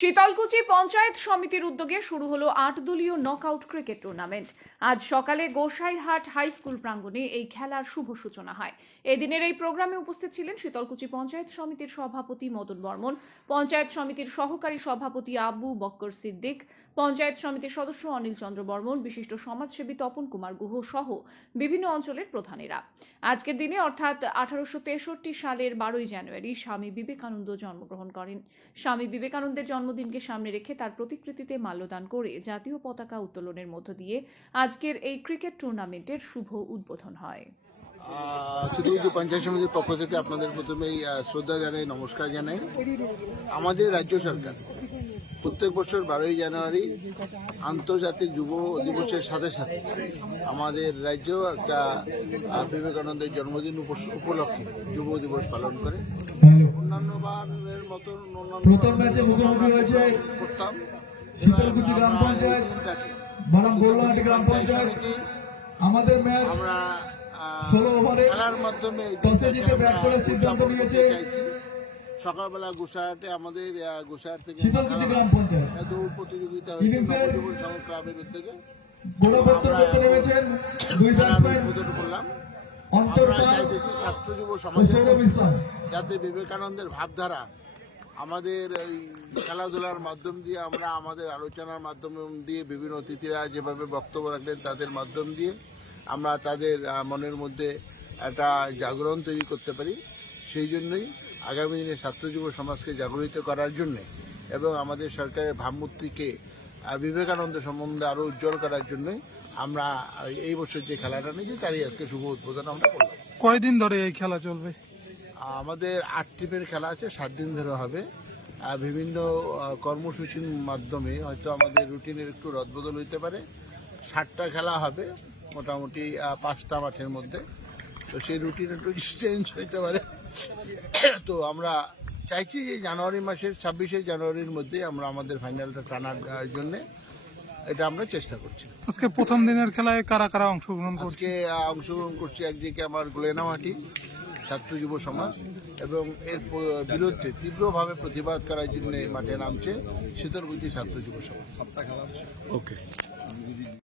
শীতলকুচি পঞ্চায়েত সমিতির উদ্যোগে শুরু হলো আট দলীয় নকআউট ক্রিকেট টুর্নামেন্ট আজ সকালে গোসাইরহাট হাই স্কুল প্রাঙ্গণে এই খেলার শুভ সূচনা হয়। এদিনের এই প্রোগ্রামে উপস্থিত ছিলেন শীতলকুচি পঞ্চায়েত সমিতির সভাপতি মদন বর্মন, পঞ্চায়েত সমিতির সহকারী সভাপতি আবু বক্কর সিদ্দিক, পঞ্চায়েত সমিতির সদস্য অনিল চন্দ্র বর্মন, বিশিষ্ট সমাজসেবী তপন কুমার গুহ সহ বিভিন্ন অঞ্চলের প্রধানেরা। আজকের দিনে অর্থাৎ আঠারোশো তেষট্টি সালের বারোই জানুয়ারি স্বামী বিবেকানন্দ জন্মগ্রহণ করেন। স্বামী বিবেকানন্দের জন্মদিনকে সামনে রেখে তার প্রতিকৃতিতে মাল্যদান করে জাতীয় পতাকা উত্তোলনের মধ্য দিয়ে আজকের এই ক্রিকেট টুর্নামেন্টের শুভ উদ্বোধন হয়। চিত্রগুজি পঞ্চায়েত সমিতির পক্ষ থেকে আপনাদের প্রথমেই শ্রদ্ধা জানাই, নমস্কার জানাই। আমাদের রাজ্য সরকার প্রত্যেক বছর বারোই জানুয়ারি আন্তর্জাতিক যুব দিবসের সাথে সাথে আমাদের রাজ্য একটা বিবেকানন্দের জন্মদিন উপলক্ষে যুব দিবস পালন করে। অন্যান্য বারের মতন ম্যাচে মুখোমুখি হয়েছে করতাম। শীতলকুচি গ্রাম পঞ্চায়েত, বনাম গ্রাম পঞ্চায়েত। আমাদের ম্যাচ আমরা 16 ওভারে খেলার মাধ্যমে টসে জিতে ব্যাট করার সিদ্ধান্ত নিয়েছে। সকালবেলা গোসাহাটে আমাদের গোসাহাট থেকে শীতলকুচি গ্রাম পঞ্চায়েত। দৌড় প্রতিযোগিতা হয়েছে ক্লাবের উদ্যোগে গোলবদ্ধ করতে নেমেছেন দুই ব্যাটসম্যান করলাম। আমরা চাইতেছি ছাত্র যুব সমাজের যাতে বিবেকানন্দের ভাবধারা আমাদের এই খেলাধুলার মাধ্যম দিয়ে আমরা আমাদের আলোচনার মাধ্যম দিয়ে বিভিন্ন অতিথিরা যেভাবে বক্তব্য রাখলেন তাদের মাধ্যম দিয়ে আমরা তাদের মনের মধ্যে একটা জাগরণ তৈরি করতে পারি। সেই জন্যই আগামী দিনে ছাত্র যুব সমাজকে জাগরিত করার জন্যে এবং আমাদের সরকারের ভাবমূর্তিকে বিবেকানন্দ সম্বন্ধে আরও উজ্জ্বল করার জন্যই আমরা এই বছর যে খেলাটা নিয়েছি তারই আজকে শুভ উদ্বোধন আমরা করলাম। কয়দিন ধরে এই খেলা চলবে? আমাদের আট টিমের খেলা আছে সাত দিন ধরে হবে। আর বিভিন্ন কর্মসূচির মাধ্যমে হয়তো আমাদের রুটিনের একটু রদবদল হইতে পারে। ষাটটা খেলা হবে মোটামুটি পাঁচটা মাঠের মধ্যে। তো সেই রুটিন একটু চেঞ্জ হইতে পারে। তো আমরা চাইছি যে জানুয়ারি মাসের ছাব্বিশে জানুয়ারির মধ্যে আমরা আমাদের ফাইনালটা টানার জন্য এটা আমরা চেষ্টা করছি। আজকে প্রথম দিনের খেলায় কারা কারা অংশগ্রহণ করছে? অংশগ্রহণ করছি একদিকে আমার গোলেনামাটি ছাত্র যুব সমাজ এবং এর বিরুদ্ধে তীব্রভাবে প্রতিবাদ করার জন্য মাঠে নামছে শীতলকুচি ছাত্র যুব সমাজ। ওকে